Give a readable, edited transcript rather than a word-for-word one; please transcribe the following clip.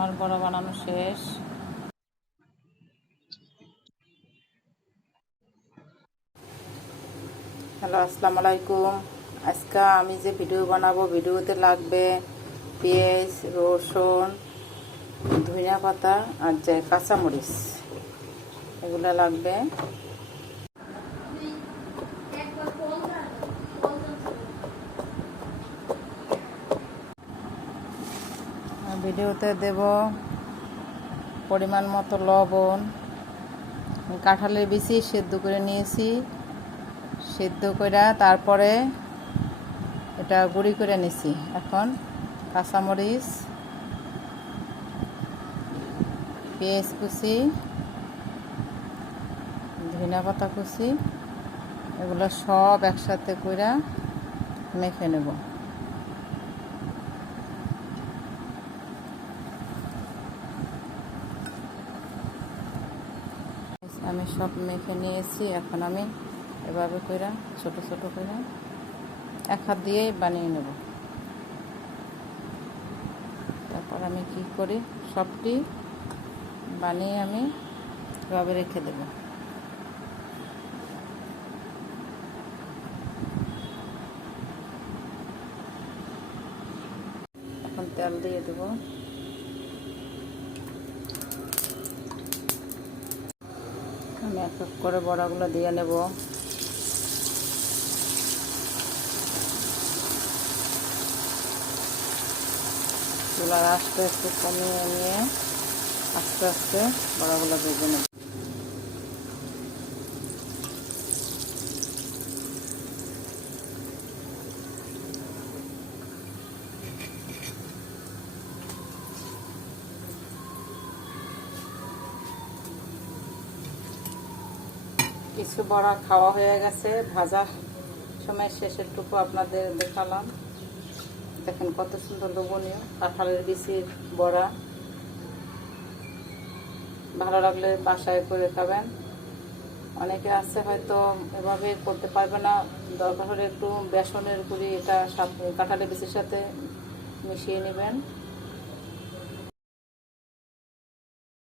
আমার বড়া বানানো শেষ। হ্যালো, আসসালামু আলাইকুম। আজকে আমি যে ভিডিও বানাবো, ভিডিওতে লাগবে পেঁয়াজ, রসুন, ধনিয়া পাতা আর যে কাঁচামরিচ, এগুলো লাগবে। ভিডিওতে দেব পরিমাণ মতো লবণ। কাঁঠালের বিচি সেদ্ধ করে নিয়েছি, সেদ্ধ করে তারপরে এটা গুঁড়ি করে নিছি। এখন কাঁচামরিচ, পেঁয়াজ কুচি, ধনিয়া পাতা কুচি, এগুলো সব একসাথে করে মেখে নেব। আমি সব মেখে নিয়েছি। এখন আমি এভাবে করে ছোট ছোট করে এক হাত দিয়েই বানিয়ে নেব। তারপর আমি কি করি, সবটি বানিয়ে আমি এভাবে রেখে দেব। এখন তেল দিয়ে দেব। আমি এক এক করে বড়াগুলো দিয়ে নেব। চুলার আস্তে আস্তে কমিয়ে নিয়ে আস্তে আস্তে বড়াগুলো ভেজে নেব। কিছু বড়া খাওয়া হয়ে গেছে, ভাজা সময় শেষের টুকু আপনাদের দেখালাম। দেখেন কত সুন্দর লোভনীয় কাঁঠালের বিচির বড়া। ভালো লাগলে বাসায় করে খাবেন। অনেকে আছে হয়তো এভাবে করতে পারবে না, দরকার হলে একটু বেসনের গুঁড়ি এটা কাঁঠালের বিচির সাথে মিশিয়ে নেবেন।